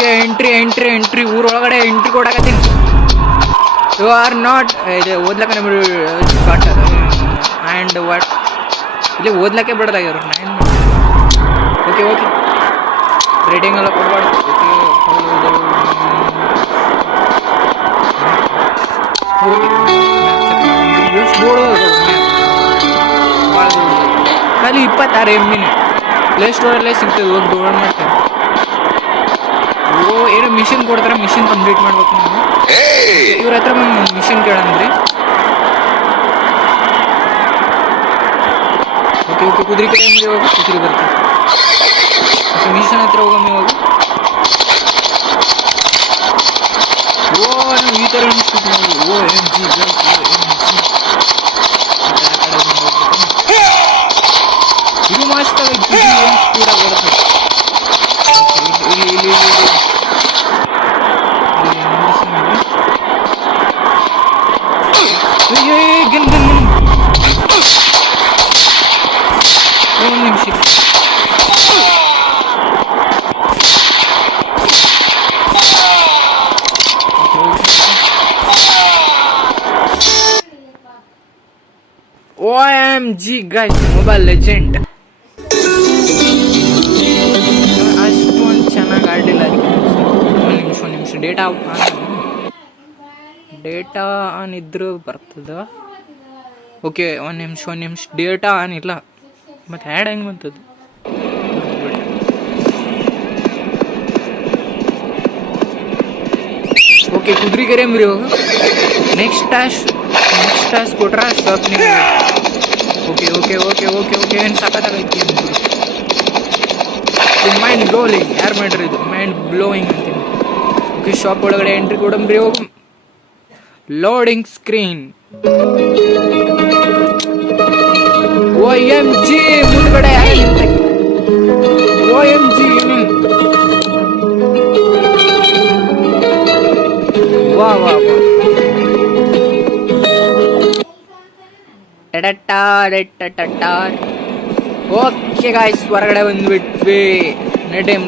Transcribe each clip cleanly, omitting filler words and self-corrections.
Okay entry ಊರೊಳಗಡೆ entry ಕೊಡಕತ್ತೀನಿ. You are not ಇದು ಓದ್ಲಕ್ಕ ಸ್ಟಾರ್ಟ್ ಆ್ಯಂಡ್ ವಾಟ್ ಇಲ್ಲಿ ಓದ್ಲಕ್ಕೆ ಬಿಡೋದಾಗ್ಯಾರ. ಓಕೆ ರೇಟಿಂಗ್ ಎಲ್ಲ ಕೊಡಬಾರ್ದು. ಖಾಲಿ 26 MB ಪ್ಲೇಸ್ಟೋರಲ್ಲೇ ಸಿಗ್ತದೆ. ಹೋಗಿ ಡೌನ್ಲೋಡ್ ಮಾಡ್ತಾರೆ. ಏನೋ ಮಿಷನ್ ಕೊಡ್ತಾರೆ, ಮಿಷನ್ ಕಂಪ್ಲೀಟ್ ಮಾಡ್ಬೇಕು ನಾನು. ಇವ್ರ ಹತ್ರ ಮಿಷನ್ ಕೇಳಂದ್ರಿ. ಓಕೆ ಕುದುರೆ ಕಡೆ ಹೋಗಿ ಕುದುರೆ ಬರ್ತೀವಿ. ಮಿಷನ್ ಹತ್ರ ಹೋಗಮ್ಮಿ ಹೋಗಿ. ನಾವು ಈ ಥರ ಶೂಟ್ ಮಾಡಿ OMG ಇದು ಮಸ್ತ್ ಆಗೈತಿ. ಕೂಡ ಬರುತ್ತೆ ಇಲ್ಲಿ ಒಂದು ನಿಮಿಷ. OMG guys, ಮೊಬೈಲ್ ಲೆಜೆಂಡ್ ಅಷ್ಟೊಂದು ಚೆನ್ನಾಗಿ ಆಡಲಿಲ್ಲ. ಅದಕ್ಕೆ ಒಂದು ನಿಮಿಷ ಡೇಟಾ ಆನ್ ಇದ್ರೂ ಬರ್ತದ. ಓಕೆ ಒಂದು ನಿಮಿಷ ಡೇಟಾ ಆನ್ ಇಲ್ಲ. ಮತ್ತು ಹ್ಯಾಡ್ ಹೆಂಗೆ ಬಂತದ್ದು? ಓಕೆ ಕುದುರೆಗೆರೆ ಮರಿ ಹೋಗು. ನೆಕ್ಸ್ಟ್ ಟಾಸ್ಕ್ ಕೊಟ್ರೆ ಸ್ಟಾಪ್. ಓಕೆ ಏನು ಸಖತ್ತಾಗೈತಿ. ಮೈಂಡ್ ಬ್ಲೋಯಿಂಗ್ ಯಾರು ಮಾಡ್ರಿ ಇದು? ಮೈಂಡ್ ಬ್ಲೋಯಿಂಗ್ ಅಂತೀನಿ. ಓಕೆ ಶಾಪ್ ಒಳಗಡೆ ಎಂಟ್ರಿ ಕೊಡಂಬ್ರಿ ಹೋಗು. Loading screen. OMG ಮುಂದ್ಗಡೆ OMG ವಾ ಓಕೆ ಗಾಯ್ಸ್, ಹೊರಗಡೆ ಬಂದ್ಬಿಟ್ವಿ. ನಡೇಮ್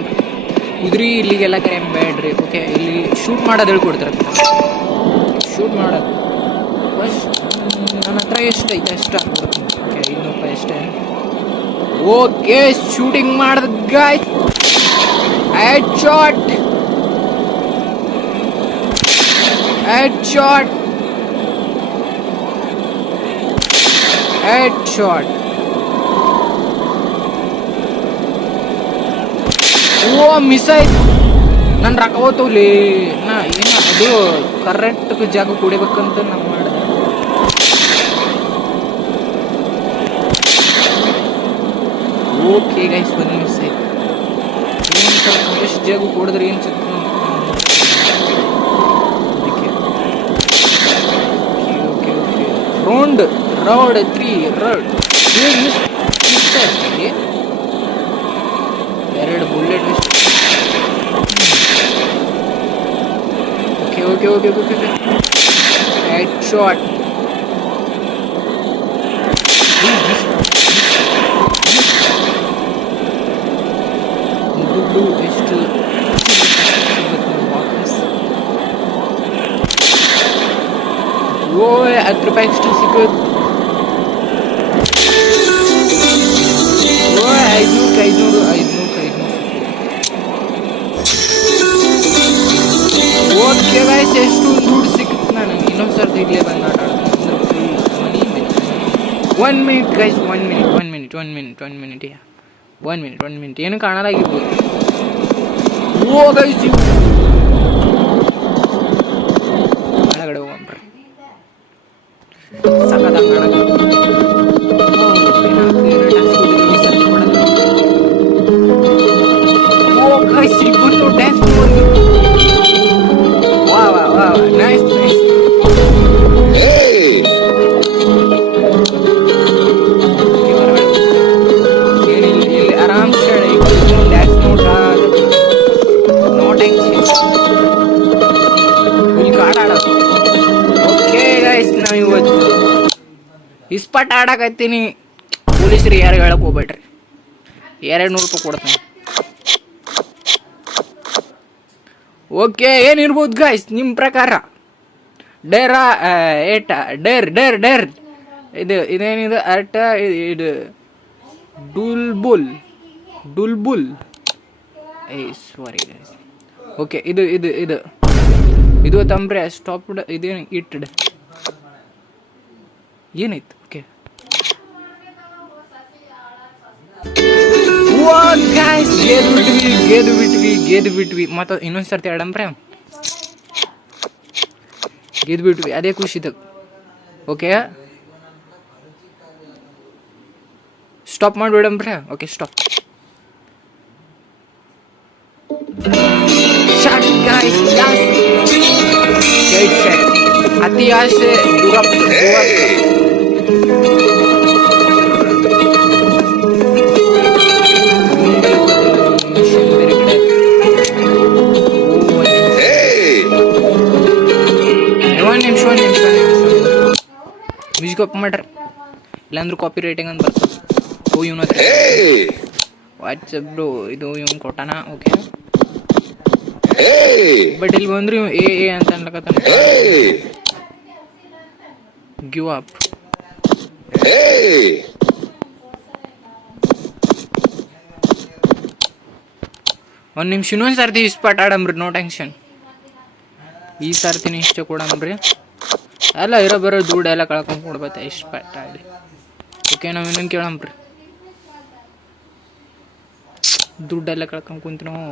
ಕುದುರೆ ಇಲ್ಲಿಗೆಲ್ಲ ಬೇಡ್ರಿ. ಓಕೆ ಇಲ್ಲಿ ಶೂಟ್ ಮಾಡೋದು ಹೇಳ್ಕೊಡ್ತಾರೆ. ಶೂಟ್ ಮಾಡೋದು ನನ್ನ ಹತ್ರ ಎಷ್ಟು ಐತೆ ಅಷ್ಟು ಹಾಕ್ಬಿಡ್ತೀನಿ. ಓಕೆ 500 ರೂಪಾಯಿ ಅಷ್ಟೇ. ಓಕೆ ಶೂಟಿಂಗ್ ಮಾಡಿದ guys. Head shot. Oh miss ಆಯ್ತು. ನನ್ನ ರೊಕ್ಕ ಹೋತವ್ಲಿ. ನಾ ಏನು ಅದು ಕರೆಕ್ಟ್ ಜಾಗ ಕುಡಿಬೇಕಂತ ನಾನು ಮಾಡಿದೆ. ಓಕೆ ಗೈಸ್ ಒಂದು ಮಿಸ್ ಆಯ್ತು. ಏನು ಸ್ವಲ್ಪ ಎಷ್ಟು ಜಾಗ ಕೊಡಿದ್ರೆ ಏನು ಸಿಗ್ತದೆ ಅದಕ್ಕೆ. ಓಕೆ ರೌಂಡ್ 3 ಮಿಸ್ ಆಯ್ತು. 2 bullet waste. Okay head shot. ದುಡ್ಡು ಎಷ್ಟು ವಾಪಸ್. 10 ರೂಪಾಯಿ ಎಷ್ಟು ಸಿಗುತ್ತೆ. 500. ಓಕೆ ಗೈಸ್, ಎಷ್ಟು ದುಡ್ಡು ಸಿಗುತ್ತೆ ನನಗೆ. ಇನ್ನೊಂದು ಸರ್ತಿ ಇಲ್ಲೇ ಬಂದು ಆಟ ಆಡೋದು. ಮನಿ 1 ಮಿನಿಟ್ ಗೈಸ್, 1 ಮಿನಿಟ್ ಏನು ಕಾಣಲಾಗಿರ್ಬೋದು. ಓ ಗೈಸ್ ಒಳಗಡೆ ಹೋಗ್ರಿ. ಸಖತ್ತಾಗಿ ಡ್ಯಾನ್ಸ್ ಮಾಡಿ. ನೈಸ್. ಇಲ್ಲಿ ಆರಾಮ್ ಡ್ಯಾನ್ಸ್ ಇಲ್ಲಿ ಆಟ ಆಡೋದು. ಓಕೆ ಗೈಸ್, ನಾವು ಇವತ್ತು ಇಸ್ಪಾಟ್ ಆಡಕತ್ತೀನಿ. ಪೊಲೀಸರು ಯಾರು ಹೇಳಕ್ ಹೋಗ್ಬೇಡ್ರಿ. 200 ರೂಪಾಯಿ ಕೊಡ್ತೀನಿ. ಓಕೆ, ಏನಿರ್ಬೋದು ಗಾಯ್ಸ್ ನಿಮ್ಮ ಪ್ರಕಾರ? ಡೇರಾ ಏಟ ಡೇರ್ ಡೇರ್ ಡೇರ್ ಇದೇನಿದೆ ಅರ್ಟ ಇದು ಡುಲ್ಬುಲ್ ಸಾರಿ ಗಾಯ್ಸ್. ಓಕೆ, ಇದು ತಂಬ್ರೆ ಸ್ಟಾಪ್ಡ್. ಇದೇನು ಇಟ್ಟಡ್ ಏನಾಯ್ತು? ಓಕೆ, ಗೆದ್ದು ಬಿಟ್ವಿ ಮತ್ತು ಇನ್ನೊಂದು ಸರ್ತಿ ಆಡಂಬ್ರೆ ಗೆದ್ದು ಬಿಟ್ವಿ, ಅದೇ ಖುಷಿದ. ಓಕೆ, ಸ್ಟಾಪ್ ಮಾಡಿಬಿಡಂಬ್ರೆ. Okay, stop. ಅತಿ ಆಸೆ ಮ್ಯೂಸಿಕ್ ಆಫ್ ಮಾಡ್ರಿ, ಇಲ್ಲಾಂದ್ರೆ ಕಾಪಿ ರೈಟಿಂಗ್ ಅಂತ ಬರ್ತದೆ. ಇವನು ವಾಟ್ಸಪ್ ಬ್ರೋ, ಇದು ಇವನು ಕೊಟ್ಟಾನ. ಓಕೆ, ಬಟ್ ಇಲ್ಲಿ ಬಂದ್ರೆ ಎ ಅಂತ ಅನ್ಲಕತ್ತಾನ. Give up. ಒಂದು ನಿಮಿಷ ಇನ್ನೊಂದು ಸರ್ತಿ ಸ್ಪಾಟ್ ಆಡಂಬ್ರಿ, ನೋ ಟೆನ್ಷನ್. ಈ ಸರ್ತಿನ ಇಷ್ಟ ಕೊಡಂಬ್ರಿ. ಎಲ್ಲ ಇರೋ ಬರೋ ದುಡ್ಡು ಎಲ್ಲ ಕಳ್ಕೊಂಡು ಕೊಡ್ಬೇಕು ಇಷ್ಟು ಸ್ಪಾಟ್ ಆಡಿ. ಓಕೆ, ನಾವು ಇನ್ನೊಂದು ಕೇಳಂಬ್ರಿ. ದುಡ್ಡೆಲ್ಲ ಕಳ್ಕೊಂಡು ಕುಂತ ನಾವು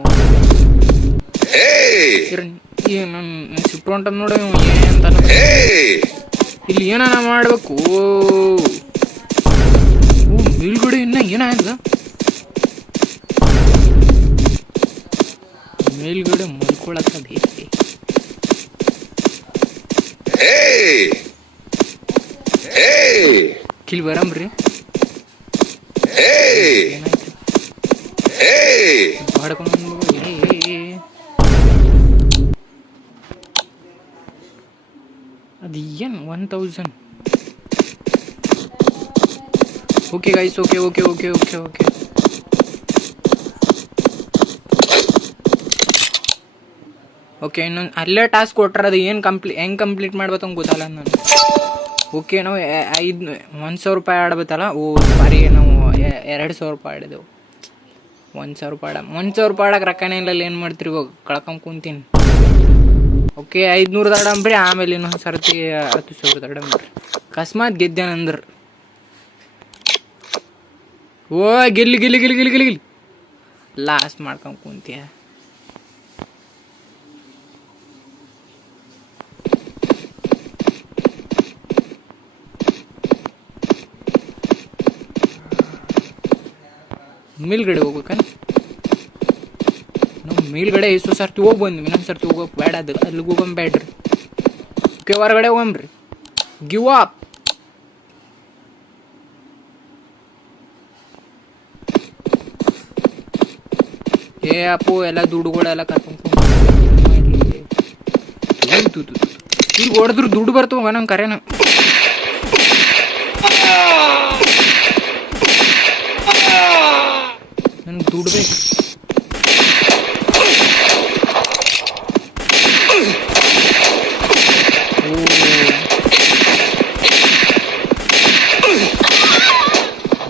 ಸಿಪ್ಟೊಂಟ ನೋಡಿ ಏನಂತ ಇಲ್ಲಿ ಏನಾನ ಮಾಡ್ಬೇಕು. ಮೇಲ್ಗಡೆ ಇನ್ನ ಏನಾಯ್ತು? ಮೇಲ್ಗಡೆ ಮಲ್ಕೊಳಕ್ಕದ ಕಿಲ್ ಬರಂಬ್ರಿ. ಏನಾಯ್ತು? ಮಾಡ್ಕೊಂಡು ಅದು ಏನು 1000. Okay guys, okay okay okay okay okay okay ಇನ್ನೊಂದು ಅಲ್ಲೇ ಟಾಸ್ಕ್ ಕೊಟ್ರೆ ಅದು ಏನು ಹೆಂಗೆ ಕಂಪ್ಲೀಟ್ ಮಾಡ್ಬೇಕಂತ ಗೊತ್ತಲ್ಲ ನಾನು. ಓಕೆ, ನಾವು 1,000 ರೂಪಾಯಿ ಆಡ್ಬೇಕಲ್ಲ. ಸಾರಿ, ನಾವು 2,000 ರೂಪಾಯಿ ಆಡಿದೆವು. 1,000 ರೂಪಾಯಿ ಆಡಕ್ಕೆ ರೊಕ್ಕನೇ ಇಲ್ಲ. ಏನು ಮಾಡ್ತೀರಿ ಇವಾಗ? ಕಳ್ಕೊಂಡ್ ಕುಂತೀನಿ. ಓಕೆ, 500 ಆಡಂಬ್ರಿ. ಆಮೇಲೆ ಇನ್ನೊಂದು ಸರ್ತಿ 10,000 ಆಡಂಬ್ರಿ. ಅಕಸ್ಮಾತ್ ಗೆದ್ದೇನಂದ್ರೆ ಗೆಲ್ಲಿ ಲಾಸ್ಟ್ ಮಾಡ್ಕೊಂಡ್ ಕುಂತೀಯ. ಮೇಲ್ಗಡೆ ಹೋಗ್ಬೇಕ ನಾವು? ಮೇಲ್ಗಡೆ ಎಷ್ಟು ಸರ್ತಿ ಹೋಗಿ ಬಂದ್ವಿ, ಇನ್ನೊಂದು ಸರ್ತಿ ಹೋಗೋಕೆ ಬೇಡ. ಅದು ಅಲ್ಲಿಗೆ ಹೋಗಂಬೇಡ್ರಿ. ಓಕೆ, ಹೊರಗಡೆ ಹೋಗಂಬ್ರಿ. Give up. ಅಪ್ಪು ಎಲ್ಲ ದುಡ್ಡುಗಳೆಲ್ಲ ಕರ್ಕೊಂಡು ಈಗ ಹೊಡೆದ್ರು ದುಡ್ಡು ಬರ್ತವ ನಂಗೆ ಕರೆನ. ನನಗೆ ದುಡ್ಡು ಬೇಕು.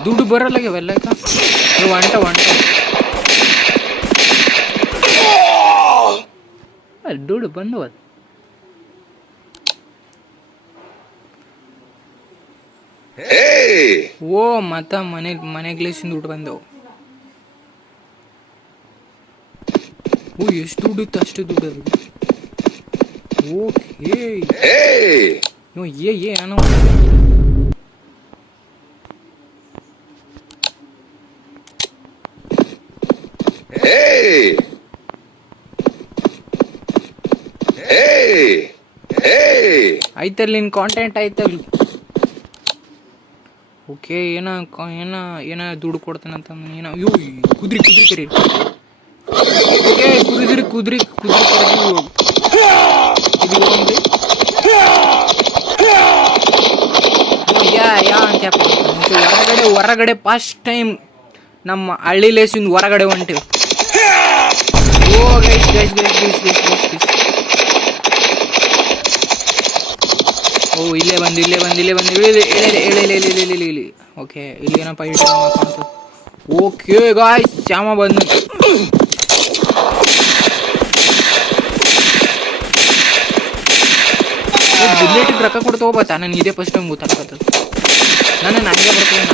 ದುಡ್ಡು ಬರಲ್ಲ ಇವೆಲ್ಲ ಒಂಟ ದುಡ್ಡು ಬಂದವ. ಮತ್ತ ಮನೆಗ್ಲೇಸಿಂದ ದುಡ್ಡು ಬಂದವು. ಎಷ್ಟು ದುಡ್ಡು ಇತ್ತು ಅಷ್ಟು ದುಡ್ಡು ಅದು. ಓಕೆ, ಏನೋ ಆಯ್ತಲ್ಲಿ ನಿನ್ ಕಾಂಟೆಂಟ್ ಆಯ್ತಲ್ಲಿ. ಓಕೆ, ಏನ ದುಡ್ಡು ಕೊಡ್ತಾನಂತ. ಏನೋ ಕುದ್ರಿ ಕರಿ. ಓಕೆ, ಕುದ್ರಿ ಹೊರಗಡೆ ಫಸ್ಟ್ ಟೈಮ್ ನಮ್ಮ ಹಳ್ಳಿ ಲೇಸಿಂದ ಹೊರಗಡೆ ಹೊಂಟಿವಿ. ಗೈಸ್ ಇಲ್ಲೇ ಬಂದು ಇಳಿ. ಓಕೆ ಇಲ್ಲಿ ಏನಪ್ಪ ಇಟ್ಟು. ಓಕೆ ಗಾಯ್ಸ್ ಶ್ಯಾಮ ಬಂದು ಬುಲೆಟಿಗೆ ರೊಕ್ಕ ಕೊಡ್ತಾ ಹೋಗ್ಬತ್ತಾ ನನಗೆ ಇದೇ ಫಸ್ಟ್ ಟೈಮ್ ಗೊತ್ತಾಗ್ತದೆ. ನಾನು ಹಂಗೆ ಬರ್ತೀನಿ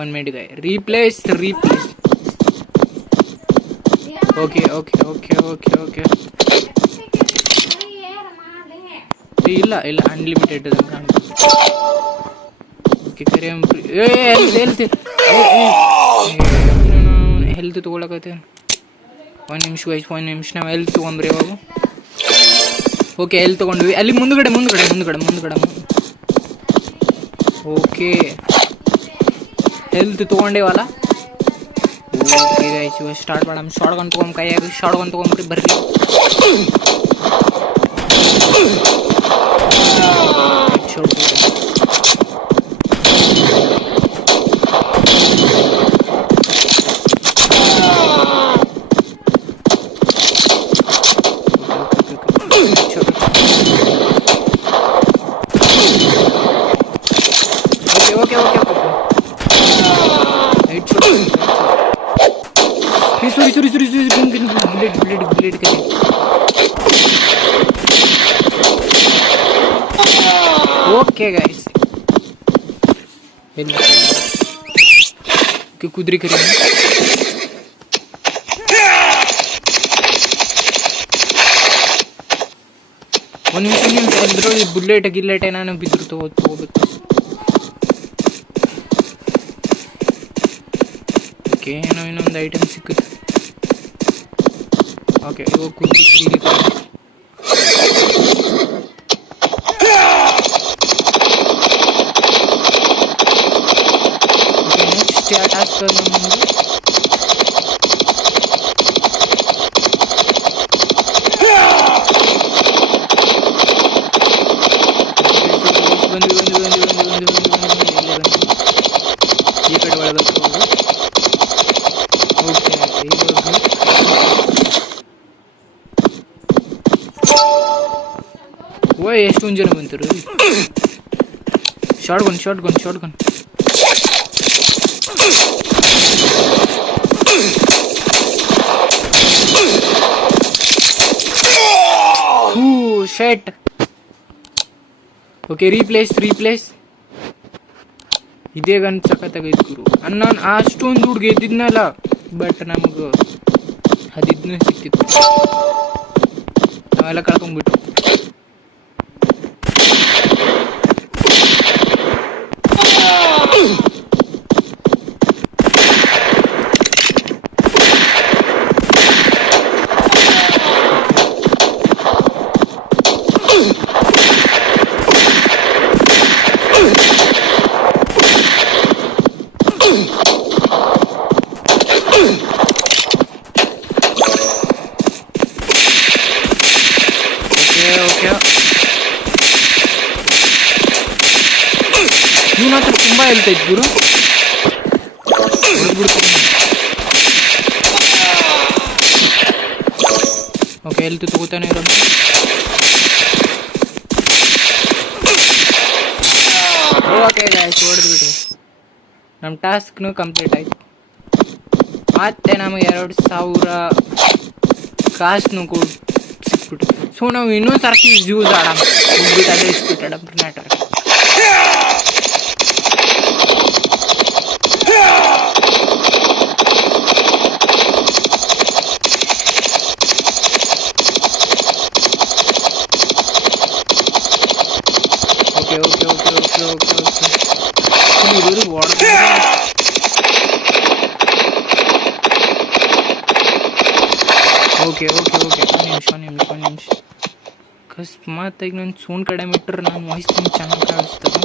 ಒನ್ ಮಿನಿಟ್ ಗಾಯ್ ರೀಪ್ಲೇಸ್. ಓಕೆ ಇಲ್ಲ ಅನ್ಲಿಮಿಟೆಡ್ ಓಕೆ ಕರೆ ಹೆಲ್ತ್ ತೊಗೊಳಕತ್ತೆ. ಒಂದು ನಿಮಿಷ ನಾವು ಹೆಲ್ತ್ ತೊಗೊಂಡ್ರಿ ಇವಾಗ. ಓಕೆ ಹೆಲ್ತ್ ತೊಗೊಂಡ್ವಿ. ಅಲ್ಲಿ ಮುಂದ್ಗಡೆ ಓಕೆ ಹೆಲ್ತ್ ತೊಗೊಂಡೇವಲ್ಲ. ಓಕೆ ಗೈಸ್ ಇವಾಗ ಸ್ಟಾರ್ಟ್ ಮಾಡಮ್. ಶಾರ್ಟ್ ಗನ್ ತೊಗೊಂಡು ಕೈಯಾಗ ಶಾರ್ಟ್ ಗನ್ ತೊಗೊಂಡ್ರಿ ಬರ್ರಿ. बुलेट के ओके गाइस कुदरी करें ಒಂದು ನಿಮಿಷ ಅದ್ರಲ್ಲಿ ಬುಲೆಟ್ ಗಿಲ್ಲೆಟ್ ಏನಾನು ಬಿದ್ರು ತಗೋಬೇಕು. ಓಕೆ ಏನೋ ಇನ್ನೊಂದು ಐಟಮ್ ಸಿಕ್ಕುತ್ತೆ. ಓಕೆ ಇವಾಗ ಕುಂತು ನೆಕ್ಸ್ಟ್ ಯಾವ ಟಾಸ್ಕ್ ನಮ್ಮದು ಈ ಕಡೆ ಒಳಬೇಕು. ಓಕೆ ಓಯ್ ಎಷ್ಟೊಂದು ಜನ ಬಂತರು. Short gun set. Okay replace ಇದೇ ಗನ್ ಸಖತ್ತಾಗೈತೆ ಗುರು. ನಾನು ಅಷ್ಟೊಂದು ದುಡ್ಡು ಗೆದ್ದಿದ್ನಲ್ಲ, ಬಟ್ ನಮಗೆ ಅದಿದ್ನೂ ಸಿಕ್ಕಿತ್ತು, ನಾವೆಲ್ಲ ಕಳ್ಕೊಂಡ್ಬಿಟ್ಟು. ಇವನ ಹತ್ರ ತುಂಬ ಹೇಳ್ತೈತೆ ಗುರು. ಓಕೆ ಹೆಲ್ತ್ ತಗೋತಾನೆ ಇರೋ. ಓಕೆ ಗಾಯ್ಸ್ ಹೊಡೆದ್ಬಿಟ್ರಿ, ನಮ್ಮ ಟಾಸ್ಕ್ನು ಕಂಪ್ಲೀಟ್ ಆಯ್ತು. ಮತ್ತೆ ನಮಗೆ 2000 ಕಾಸನ್ನು ಕೂಡ ಸಿಕ್ಬಿಟ್ಟು. ಸೊ ನಾವು ಇನ್ನೊಂದು ಸರ್ತಿ ಯೂಸ್ ಆಡೋಣ, ಹೋಗ್ಬಿಟ್ಟು ಅದೇ ಇಸ್ಬಿಟ್ಟು ಆಡಮ್ ಮ್ಯಾಟರ್. ಓಕೆ ಒಂದು ನಿಮಿಷ ಅಕಸ್ಮಾತಾಗಿ ನಾನು ಸೌಂಡ್ ಕಡಿಮೆ ಇಟ್ಟರೆ ನಾನು ವಾಯ್ಸ್ ತುಂಬ ಚೆನ್ನಾಗಿ ಕಾಣಿಸ್ತದೆ.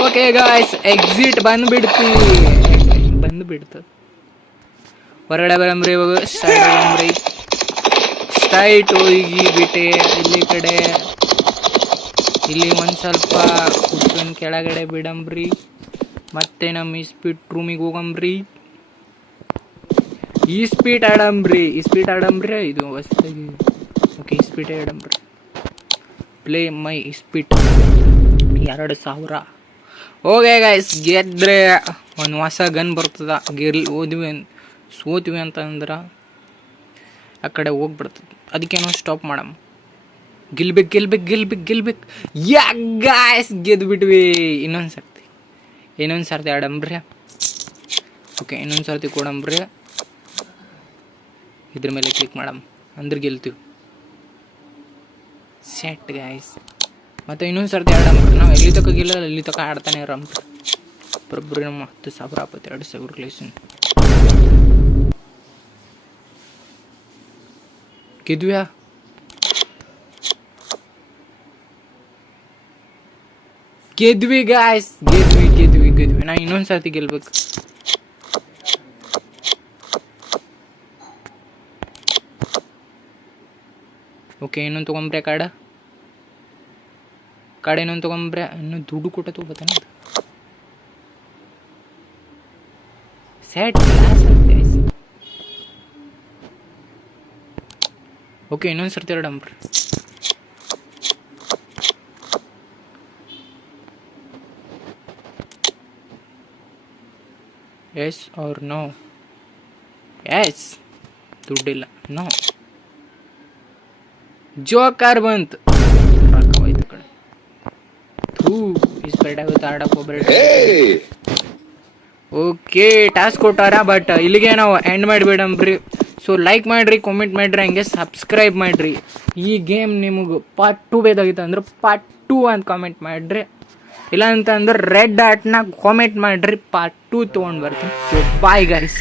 ಓಕೆ ಗಾಯ್ಸ್ ಎಕ್ಸಿಟ್ ಬಂದ್ಬಿಡ್ತು. ಹೊರಗಡೆ ಬರಂಬ್ರಿ ಇವಾಗ ಸ್ಟ್ರೈಟ್ ಹೋಗಿ ಬಿಟ್ಟೆ. ಇಲ್ಲಿ ಕಡೆ ಇಲ್ಲಿ ಒಂದು ಸ್ವಲ್ಪ ಕುತ್ಕೊಂಡು ಕೆಳಗಡೆ ಬಿಡಂಬ್ರಿ. ಮತ್ತೆ ನಮ್ಮ ಇಸ್ಪೀಟ್ ರೂಮಿಗೆ ಹೋಗಂಬ್ರಿ. ಇಸ್ಪೀಟ್ ಆಡಂಬ್ರಿ ಇದು ಹೊಸದಾಗಿ. ಓಕೆ ಇಸ್ಪೀಟ್ ಆಡಂಬ್ರಿ. ಪ್ಲೇ ಮೈ ಇಸ್ಪೀಟ್ 2000. ಓಕೆ ಗೈಸ್, ಗೆದ್ರೆ ಒಂದು ಹೊಸ ಗನ್ ಬರ್ತದ. ಸೋದ್ವಿ ಅಂತಂದ್ರೆ ಆ ಕಡೆ ಹೋಗ್ಬಿಡ್ತದೆ. ಅದಕ್ಕೇನೋ ಸ್ಟಾಪ್ ಮಾಡಮ್. ಗೆಲ್ಬೇಕು. ಯಾ ಗಾಯ್ಸ್, ಗೆದ್ಬಿಟ್ವಿ. ಇನ್ನೊಂದು ಸರ್ತಿ ಆಡಂಬ್ರಿ. ಓಕೆ ಇನ್ನೊಂದು ಸರ್ತಿ ಕೊಡಂಬ್ರಿ. ಇದ್ರ ಮೇಲೆ ಕ್ಲಿಕ್ ಮಾಡಮ್ ಅಂದ್ರೆ ಗೆಲ್ತೀವಿ. Set guys. ಮತ್ತು ಇನ್ನೊಂದು ಸರ್ತಿ ಆಡಂಬ್ರಿ. ನಾವು ಎಲ್ಲಿ ತಕ ಗೆಲ್ಲ ಎಲ್ಲಿ ತಕ ಆಡ್ತಾನೆ ಇರಮ್ರಿ. ಬರೋಬ್ಬರಿ ನಮ್ಮ 10,000 ಆಪತ್ತು. 2,000 ರಿಲೇಷನ್ ಗೆದ್ವ್ಯಾ. ಗೆದ್ವಿ ಗಾಯ್ಸ್, ಗೆದ್ವಿ. ನಾ ಇನ್ನೊಂದು ಸರ್ತಿ ಗೆಲ್ಬೇಕು. ಓಕೆ ಇನ್ನೊಂದು ತೊಗೊಂಬ್ರೆ ಕಾರ್ಡ್ ಇನ್ನೊಂದು ತೊಗೊಂಬ್ರೆ. ಇನ್ನೂ ದುಡ್ಡು ಕೊಟ್ಟ ತೊಗೋತಾನೆ. Set guys. ಓಕೆ ಇನ್ನೊಂದು ಸರ್ತಿ ಆಡಂಬ್ರಿ. Yes or no? ಎಸ್. ದುಡ್ಡಿಲ್ಲ. ನೋ. ಜೋಕರ್ ಬಂತು. ರೊಕ್ಕವಾಯ್ತು ಕಡೆ. ಸ್ಪೆಡ್ ಆಗುತ್ತೆ ಆಡಕ್ಕೆ ಒಬ್ಬರೇ. ಓಕೆ ಟಾಸ್ಕ್ ಕೊಟ್ಟಾರ, ಬಟ್ ಇಲ್ಲಿಗೆ ನಾವು ಎಂಡ್ ಮಾಡಿಬಿಡಂಬ್ರಿ. ಸೊ ಲೈಕ್ ಮಾಡಿರಿ, ಕಾಮೆಂಟ್ ಮಾಡಿರಿ, ಹಂಗೆ ಸಬ್ಸ್ಕ್ರೈಬ್ ಮಾಡಿರಿ. ಈ ಗೇಮ್ ನಿಮಗೆ ಪಾರ್ಟ್ 2 ಬೇಕಾಗಿತ್ತು ಅಂದ್ರೆ ಪಾರ್ಟ್ 2 ಅಂತ ಕಾಮೆಂಟ್ ಮಾಡಿರಿ. ಇಲ್ಲ ಅಂತಂದ್ರೆ ರೆಡ್ ಆರ್ಟ್ನ ಕಾಮೆಂಟ್ ಮಾಡಿರಿ, ಪಾರ್ಟ್ 2 ತೊಗೊಂಡು ಬರ್ತೀನಿ. So bye guys.